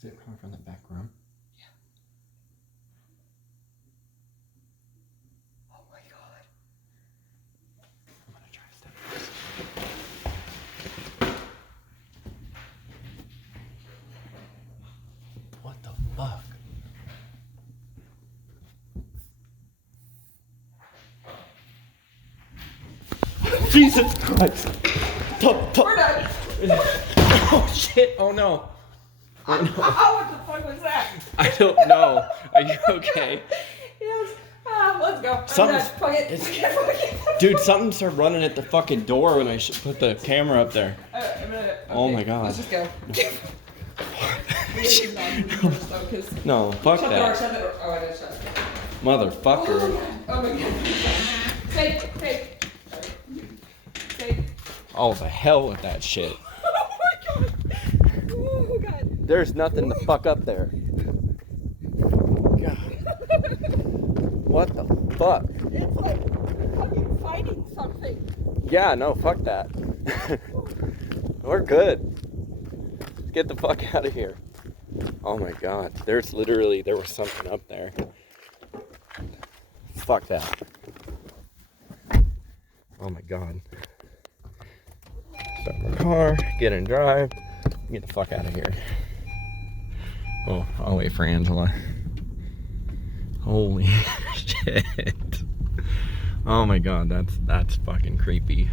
Is it coming from the back room? Yeah. Oh my god. I'm gonna try to step this. What the fuck? Jesus Christ! We're done. Oh shit! Oh no! Oh no! What the fuck was that? I don't know. Are you okay? Yes. Let's go. I'm Something's- done. Fuck it. Dude, something started running at the fucking door when I put the camera up there. Okay, Oh my god. Let's just go. No, fuck Shut the door, that. shut the door. Oh, I did shut it. Motherfucker. Oh my god. Take. Oh, the hell with that shit. Oh my god. Oh god. There's nothing to fuck up there. God. What the fuck? It's like fucking fighting something. Yeah, no, fuck that. We're good. Let's get the fuck out of here. Oh my god. There was something up there. Fuck that. Oh my god. Start my car, get in drive, get the fuck out of here. Oh, I'll wait for Angela. Holy shit. Oh my god, that's fucking creepy.